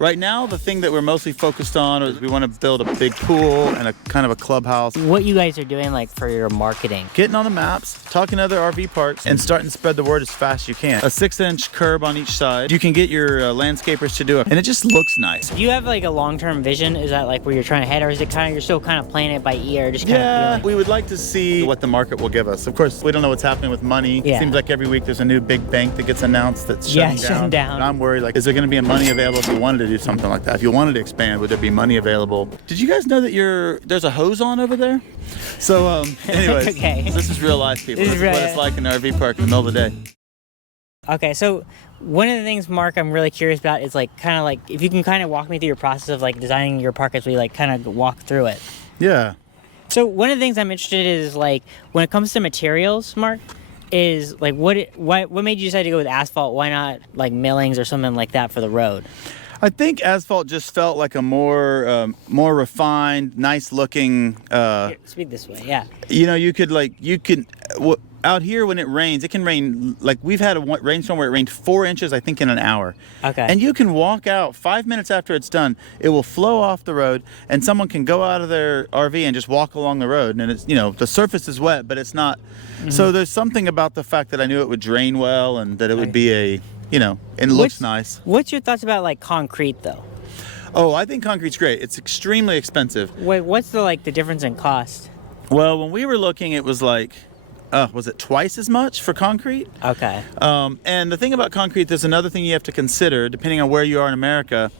Right now, the thing that we're mostly focused on is we want to build a big pool and a kind of a clubhouse. What you guys are doing like for your marketing? Getting on the maps, talking to other RV parks, and starting to spread the word as fast as you can. A 6-inch curb on each side. You can get your landscapers to do it, and it just looks nice. Do you have like a long-term vision? Is that like where you're trying to head, or is it kind of you're still kind of playing it by ear? Just kind of feeling? We would like to see what the market will give us. Of course, we don't know what's happening with money. Yeah. It seems like every week there's a new big bank that gets announced that's shutting down. And I'm worried, like, is there going to be money available if you wanted to do something like that? If you wanted to expand, would there be money available? Did you guys know that there's a hose on over there? So, anyways, okay. This is real life, people. This is what it's like in an RV park in the middle of the day. Okay, so one of the things, Mark, I'm really curious about is like kind of like if you can kind of walk me through your process of like designing your park as we like kind of walk through it. Yeah. So one of the things I'm interested in is like when it comes to materials, Mark, is like what made you decide to go with asphalt? Why not like millings or something like that for the road? I think asphalt just felt like a more refined, nice looking. Here, speed this way, yeah. You know, out here when it rains, it can rain. Like we've had a rainstorm where it rained 4 inches, I think, in an hour. Okay. And you can walk out 5 minutes after it's done. It will flow off the road, and someone can go out of their RV and just walk along the road. And it's, you know, the surface is wet, but it's not. Mm-hmm. So there's something about the fact that I knew it would drain well and that it would be a. You know, and it looks nice. What's your thoughts about like concrete though? Oh, I think concrete's great. It's extremely expensive. Wait, what's the difference in cost? Well, when we were looking, it was like, was it twice as much for concrete? Okay. And the thing about concrete, there's another thing you have to consider, depending on where you are in America,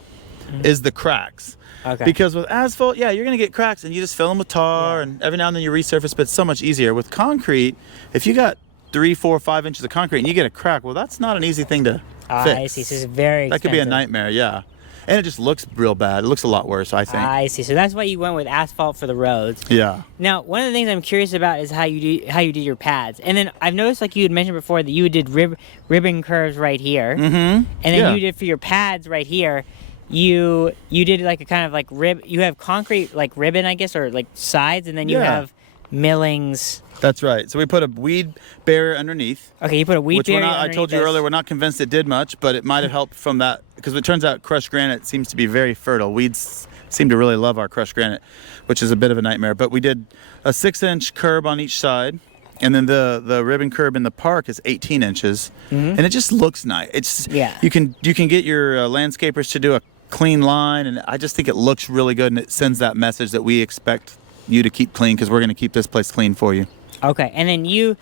is the cracks. Okay. Because with asphalt, yeah, you're gonna get cracks, and you just fill them with tar, and every now and then you resurface, but it's so much easier. With concrete, if you got 3, 4, 5 inches of concrete and you get a crack, well, that's not an easy thing to fix. I see. So it's very expensive. That could be a nightmare, yeah. And it just looks real bad. It looks a lot worse, I think. I see. So that's why you went with asphalt for the roads. Yeah. Now, one of the things I'm curious about is how you did your pads. And then I've noticed, like you had mentioned before, that you did ribbon curves right here. Mm-hmm. And then you did for your pads right here. You did like a kind of like you have concrete like ribbon, I guess, or like sides, and then you have millings. That's right. So we put a weed barrier underneath. Okay, you put a weed barrier underneath. I told you earlier, we're not convinced it did much, but it might have helped from that, because it turns out crushed granite seems to be very fertile. Weeds seem to really love our crushed granite, which is a bit of a nightmare. But we did a 6-inch curb on each side, and then the ribbon curb in the park is 18 inches, and it just looks nice. You can get your landscapers to do a clean line, and I just think it looks really good, and it sends that message that we expect you to keep clean, because we're going to keep this place clean for you. Okay, and then we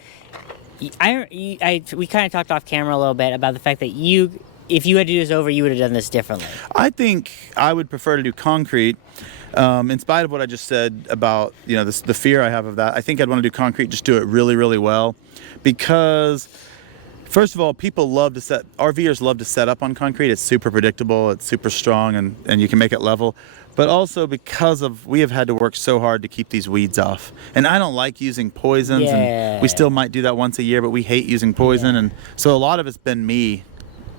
kind of talked off camera a little bit about the fact that if you had to do this over, you would have done this differently. I think I would prefer to do concrete, in spite of what I just said about, you know, the fear I have of that. I think I'd want to do concrete, just do it really, really well, because first of all, RVers love to set up on concrete. It's super predictable, it's super strong, and you can make it level. But also because we have had to work so hard to keep these weeds off. And I don't like using poisons, and we still might do that once a year, but we hate using poison. And so a lot of it's been me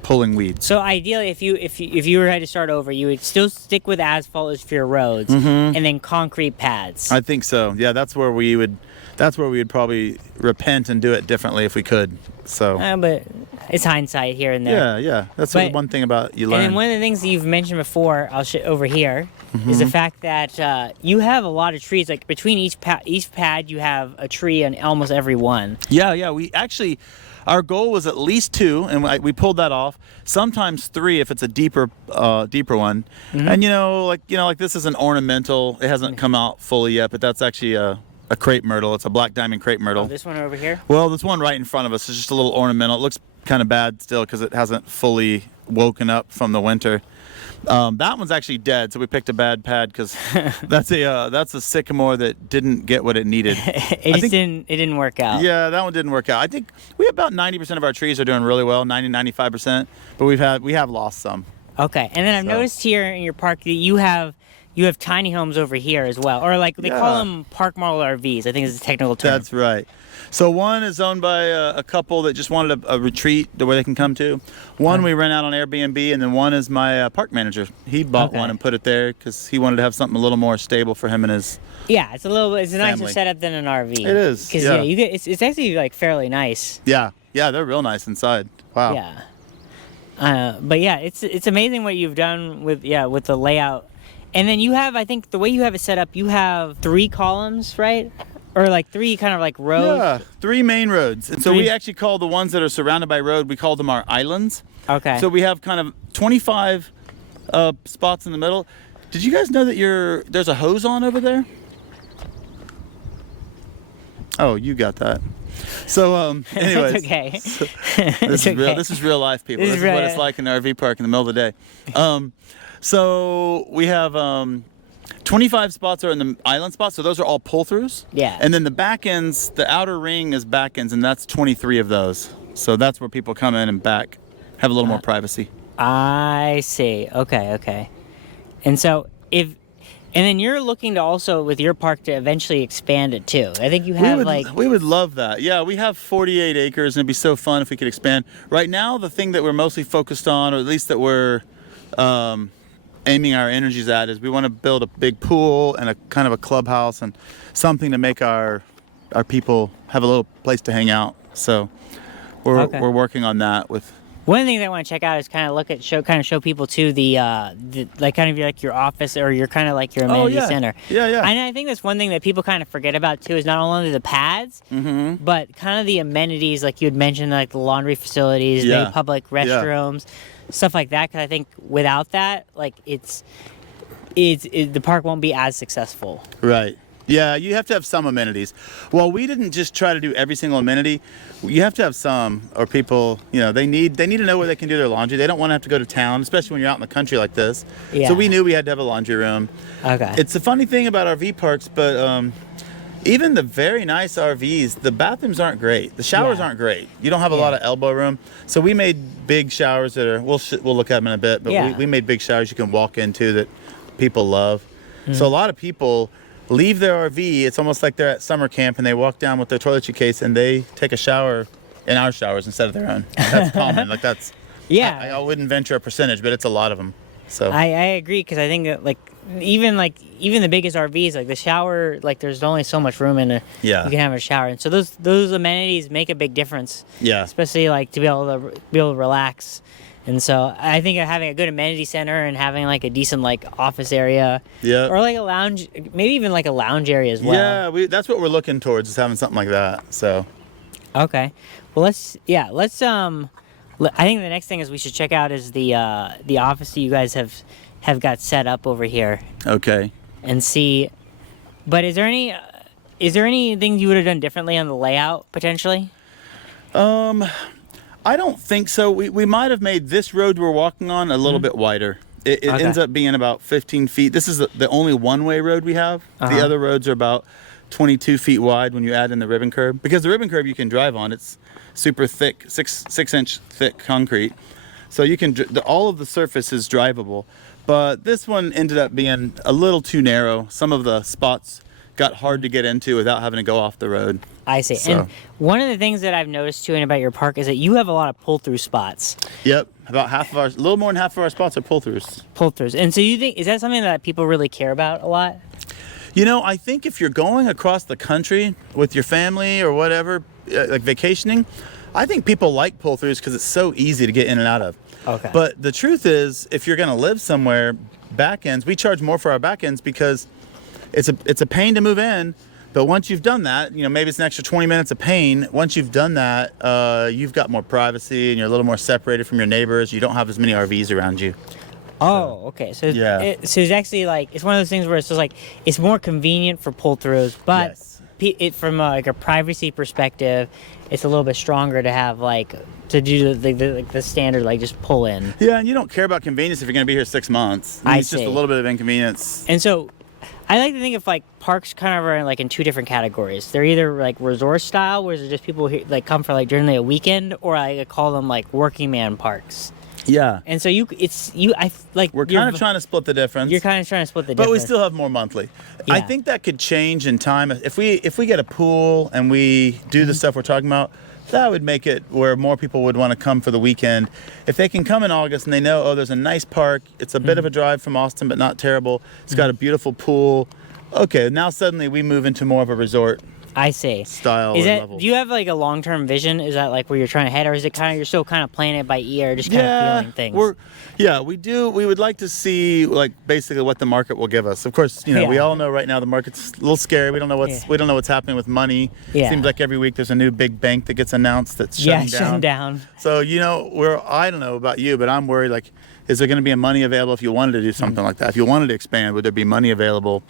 pulling weeds. So ideally, if you were to start over, you would still stick with asphalt as for your roads, and then concrete pads. I think so. Yeah, that's where we would probably repent and do it differently if we could. So. But it's hindsight here and there. Yeah. That's one thing about you learn. And then one of the things that you've mentioned before, over here, is the fact that you have a lot of trees. Like between each pad, you have a tree on almost every one. Yeah. We actually, our goal was at least 2, and we pulled that off. Sometimes 3 if it's a deeper one. And like this is an ornamental. It hasn't come out fully yet, but that's actually a crepe myrtle. It's a black diamond crepe myrtle. Oh, this one over here? Well, this one right in front of us is just a little ornamental. It looks kind of bad still because it hasn't fully woken up from the winter. That one's actually dead, so we picked a bad pad because that's a sycamore that didn't get what it needed. It didn't work out. Yeah, that one didn't work out. I think we about 90% of our trees are doing really well, 95%, but we have lost some. Okay, and then I've noticed here in your park that you have tiny homes over here as well, or like they call them park model RVs. I think is the technical term. That's right. So one is owned by a couple that just wanted a retreat where they can come to. One we rent out on Airbnb, and then one is my park manager. He bought one and put it there because he wanted to have something a little more stable for him and his. Yeah, it's a nicer setup than an RV. It is. Because it's actually like fairly nice. Yeah, they're real nice inside. Wow. Yeah. But yeah, it's amazing what you've done with the layout. And then you have, I think the way you have it set up, you have 3 columns, right? Or like 3 kind of like rows. Yeah, 3 main roads. And so we actually call the ones that are surrounded by road, we call them our islands. Okay. So we have kind of 25 spots in the middle. Did you guys know that there's a hose on over there? Oh, you got that. So, anyways. That's okay. This is real. This is real life, people. This is what it's like in an RV park in the middle of the day. So we have 25 spots are in the island spots, so those are all pull-throughs. Yeah. And then the back ends, the outer ring is back ends, and that's 23 of those. So that's where people come in and back, have a little more privacy. I see. Okay. And so and then you're looking to also, with your park, to eventually expand it too. I think you have we would love that. Yeah, we have 48 acres, and it'd be so fun if we could expand. Right now, the thing that we're mostly focused on, or at least that we're aiming our energies at, is we want to build a big pool and a kind of a clubhouse and something to make our people have a little place to hang out. So we're working on that with. One of the things I want to check out is kind of show people too the like kind of like your office or your kind of like your amenity center. Yeah. And I think that's one thing that people kind of forget about too is not only the pads, but kind of the amenities like you had mentioned, like the laundry facilities, the public restrooms, stuff like that. Because I think without that, like the park won't be as successful. Right. Yeah, you have to have some amenities. Well, we didn't just try to do every single amenity. You have to have some, or people, they need to know where they can do their laundry. They don't want to have to go to town, especially when you're out in the country like this. Yeah. So we knew we had to have a laundry room. Okay. It's a funny thing about RV parks, but even the very nice RVs, the bathrooms aren't great. The showers aren't great. You don't have a lot of elbow room. So we made big showers that are, we'll look at them in a bit, but we made big showers you can walk into that people love. So a lot of people leave their RV, it's almost like they're at summer camp, and they walk down with their toiletry case and they take a shower in our showers instead of their own. That's common. Like that's I wouldn't venture a percentage, but it's a lot of them. So I agree, because I think that even the biggest RVs, like the shower, like there's only so much room in you can have a shower, and so those amenities make a big difference. Yeah. Especially like to be able to relax. And so I think having a good amenity center and having like a decent like office area, or like a lounge, maybe even like a lounge area as well. Yeah, that's what we're looking towards, is having something like that. So. Okay, well let's. I think the next thing is we should check out is the office that you guys have got set up over here. Okay. And see, but is there anything you would have done differently on the layout potentially? I don't think so. We might have made this road we're walking on a little bit wider. It ends up being about 15 feet. This is the only one-way road we have. The other roads are about 22 feet wide when you add in the ribbon curb. Because the ribbon curb you can drive on. It's super thick, 6-inch thick concrete. So you can all of the surface is drivable. But this one ended up being a little too narrow. Some of the spots got hard to get into without having to go off the road. I see. So. And one of the things that I've noticed too about your park is that you have a lot of pull-through spots. Yep. About a little more than half of our spots are pull-throughs. Pull-throughs. And so you think, is that something that people really care about a lot? I think if you're going across the country with your family or whatever, like vacationing, I think people like pull-throughs because it's so easy to get in and out of. Okay. But the truth is, if you're going to live somewhere, back ends, we charge more for our back ends because it's a pain to move in. But once you've done that, maybe it's an extra 20 minutes of pain. Once you've done that, you've got more privacy and you're a little more separated from your neighbors. You don't have as many RVs around you. Oh, okay. So so it's actually it's one of those things where it's just it's more convenient for pull-throughs, but from a privacy perspective, it's a little bit stronger to have to do the standard just pull in. Yeah, and you don't care about convenience if you're going to be here 6 months. It's just a little bit of inconvenience. And so I like to think of parks kind of are in 2 different categories. They're either resort style, where it's just people who come for generally a weekend, or I call them working man parks. Yeah. And so we're kind of trying to split the difference. You're kind of trying to split the difference. But we still have more monthly. Yeah. I think that could change in time. If we get a pool and we do the stuff we're talking about, that would make it where more people would want to come for the weekend. If they can come in August and they know, there's a nice park, it's a bit of a drive from Austin, but not terrible. It's got a beautiful pool. Okay, now suddenly we move into more of a resort I see. style Is or it? level. Do you have like a long-term vision? Is that like where you're trying to head, or is it kind of you're still kind of playing it by ear, just kind of feeling things? We do. We would like to see like basically what the market will give us. Of course, we Yeah. all know right now the market's a little scary. We don't know what's happening with money. Yeah. Seems like every week there's a new big bank that gets announced that's shutting down. shutting down. So I don't know about you, but I'm worried. Like, is there going to be money available if you wanted to do something like that? If you wanted to expand, would there be money available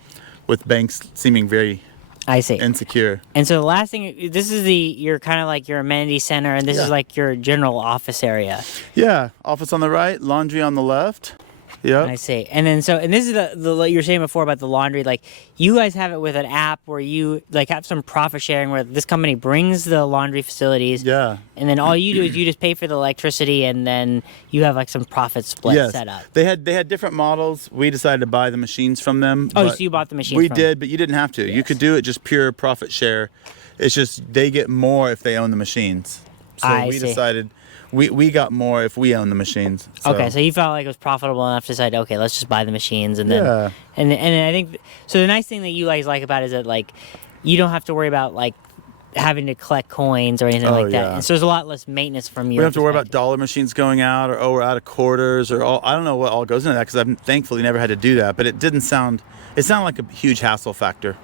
with banks seeming very I see. insecure? And so the last thing, this is you're kind of like your amenity center, and this is like your general office area. Yeah, office on the right, laundry on the left. Yep. I see. And then and this is the you were saying before about the laundry, like you guys have it with an app where you like have some profit sharing where this company brings the laundry facilities. Yeah. And then all you do is you just pay for the electricity, and then you have like some profit split set up. They had different models. We decided to buy the machines from them. Oh, so you bought the machines We from did, but you didn't have to. Yes. You could do it just pure profit share. It's just they get more if they own the machines. So I we see. decided we got more if we own the machines. So. Okay, so you felt like it was profitable enough to decide, okay, let's just buy the machines, and then Yeah. and I think so. The nice thing that you guys like about it is that like you don't have to worry about like having to collect coins or anything like that. Yeah. And so there's a lot less maintenance from you. We don't have to worry about dollar machines going out, or we're out of quarters, or I don't know what all goes into that, because I've thankfully never had to do that. But it sounded like a huge hassle factor.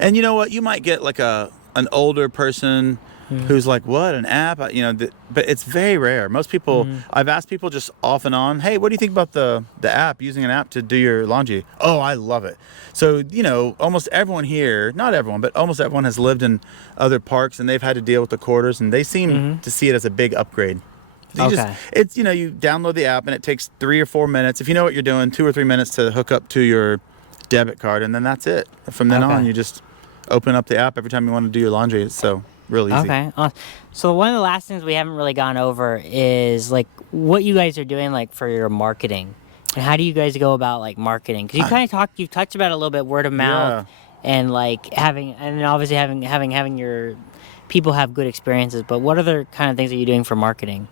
And you know what? You might get like an older person who's like, what, an app? But it's very rare. Most people, I've asked people just off and on, hey, what do you think about the app, using an app to do your laundry? Oh, I love it. So, almost everyone here, not everyone, but almost everyone has lived in other parks, and they've had to deal with the quarters, and they seem to see it as a big upgrade. You you download the app, and it takes 3 or 4 minutes. If you know what you're doing, 2 or 3 minutes to hook up to your debit card, and then that's it. From then on, you just open up the app every time you want to do your laundry. It's so real easy. Okay. So one of the last things we haven't really gone over is like what you guys are doing like for your marketing, and how do you guys go about like marketing? Because you've touched about it a little bit, word of mouth, and like obviously having your people have good experiences. But what other kind of things are you doing for marketing?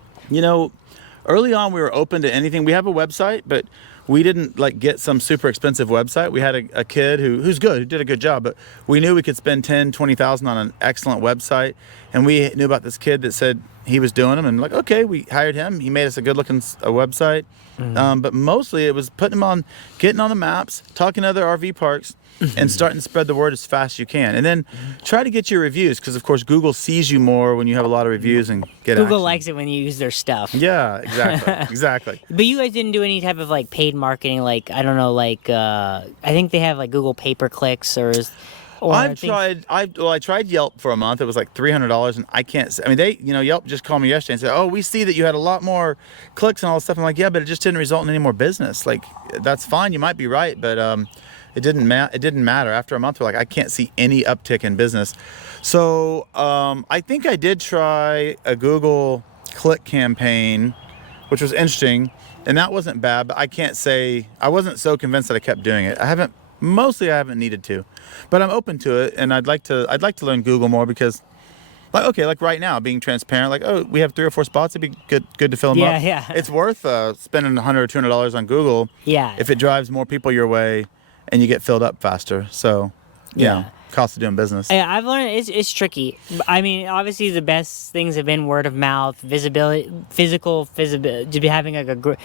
Early on we were open to anything. We have a website, but we didn't like get some super expensive website. We had a kid who did a good job, but we knew we could spend $10,000-$20,000 on an excellent website, and we knew about this kid that said he was doing them, and like, okay, we hired him. He made us a good looking website, but mostly it was putting him getting on the maps, talking to other RV parks, and starting to spread the word as fast as you can. And then try to get your reviews, because of course Google sees you more when you have a lot of reviews and get Google action. likes it when you use their stuff. Yeah, exactly. But you guys didn't do any type of like paid marketing, like I don't know, like I think they have like Google pay-per-clicks I tried Yelp for a month. It was like $300, and I can't. I mean, Yelp just called me yesterday and said, "Oh, we see that you had a lot more clicks and all this stuff." I'm like, "Yeah, but it just didn't result in any more business." Like, that's fine. You might be right, but it didn't matter. After a month, we're like, I can't see any uptick in business. So I think I did try a Google click campaign, which was interesting, and that wasn't bad. But I can't say I wasn't so convinced that I kept doing it. I haven't needed to, but I'm open to it, and I'd like to learn Google more, because like right now, being transparent, like, oh, we have 3 or 4 spots, it'd be good to fill them up. Yeah. It's worth spending $100 or $200 on Google if it drives more people your way and you get filled up faster. So cost of doing business. Yeah, I've learned it's tricky. I mean, obviously the best things have been word of mouth, visibility, physical visibility, to be having like a great.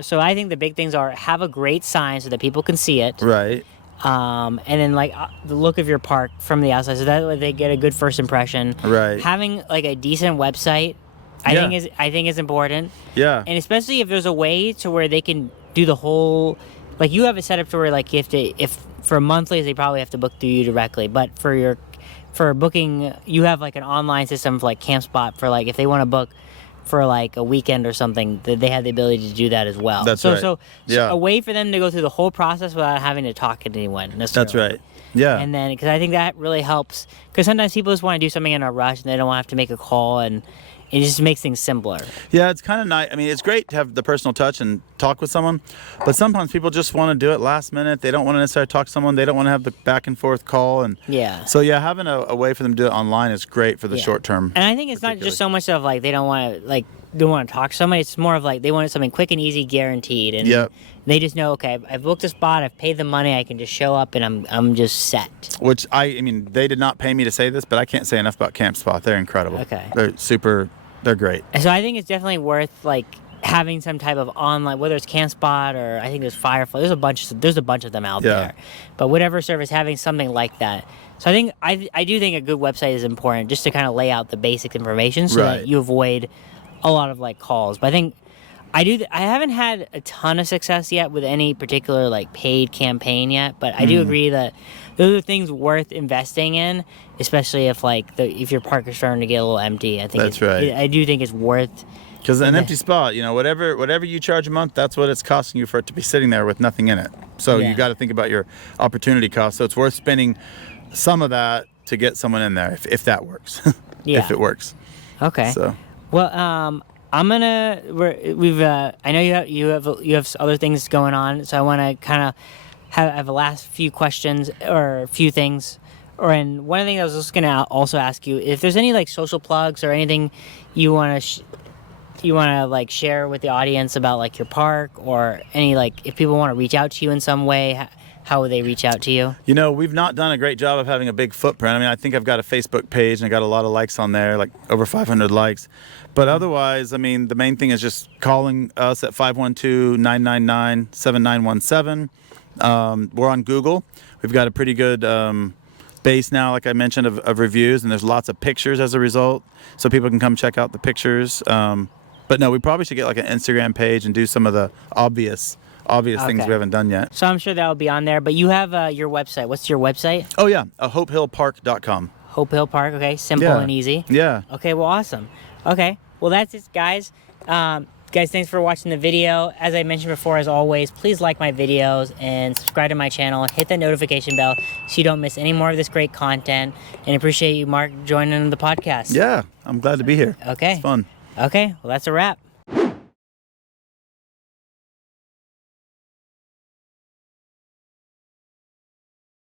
So I think the big things are have a great sign so that people can see it. Right. And then like the look of your park from the outside, so that way they get a good first impression. Right. Having like a decent website, I think is important. Yeah. And especially if there's a way to where they can do the whole, like you have it set up to where like if for monthlies they probably have to book through you directly, but for booking you have like an online system for like CampSpot for like if they want to book for like a weekend or something, that they have the ability to do that as well. That's right. So a way for them to go through the whole process without having to talk to anyone necessarily. That's right. Yeah. And then, because I think that really helps, because sometimes people just want to do something in a rush and they don't want to have to make a call, and it just makes things simpler. Yeah, it's kind of nice. I mean, it's great to have the personal touch and talk with someone, but sometimes people just want to do it last minute. They don't want to necessarily talk to someone. They don't want to have the back and forth call. And so having a way for them to do it online is great for the short term. And I think it's not just so much of like they don't want to talk to somebody. It's more of like they want something quick and easy, guaranteed. And They just know, okay, I've booked a spot, I've paid the money, I can just show up and I'm just set. Which I mean, they did not pay me to say this, but I can't say enough about Camp Spot. They're incredible. Okay. They're great. And so I think it's definitely worth like having some type of online, whether it's CampSpot or I think there's Firefly. There's a bunch of them out there. But whatever service, having something like that. So I think I do think a good website is important, just to kind of lay out the basic information so that you avoid a lot of like calls. But I think I haven't had a ton of success yet with any particular like paid campaign yet, but I do agree that those are things worth investing in, especially if like if your park is starting to get a little empty. I think I do think it's worth. Because an empty spot, whatever you charge a month, that's what it's costing you for it to be sitting there with nothing in it. So you got to think about your opportunity cost. So it's worth spending some of that to get someone in there, if that works. If it works. Okay. So. Well, I know you have other things going on, so I want to kind of have a last few questions or a few things. And one of the things I was just gonna also ask you, if there's any like social plugs or anything you want to like share with the audience about like your park, or any like if people want to reach out to you in some way, how would they reach out to you? We've not done a great job of having a big footprint. I mean, I think I've got a Facebook page and I got a lot of likes on there, like over 500 likes. But otherwise, I mean, the main thing is just calling us at 512-999-7917. We're on Google. We've got a pretty good base now, like I mentioned, of reviews, and there's lots of pictures as a result, so people can come check out the pictures. But no, we probably should get like an Instagram page and do some of the obvious things we haven't done yet. So I'm sure that will be on there. But you have your website. What's your website? Oh yeah, hopehillpark.com. Hope Hill Park. Okay, simple and easy. Yeah. Okay, well, awesome. Okay, well, that's it, guys. Guys, thanks for watching the video. As I mentioned before, as always, please like my videos and subscribe to my channel. Hit the notification bell so you don't miss any more of this great content. And appreciate you, Mark, joining the podcast. Yeah, I'm glad to be here. Okay. It's fun. Okay, well, that's a wrap.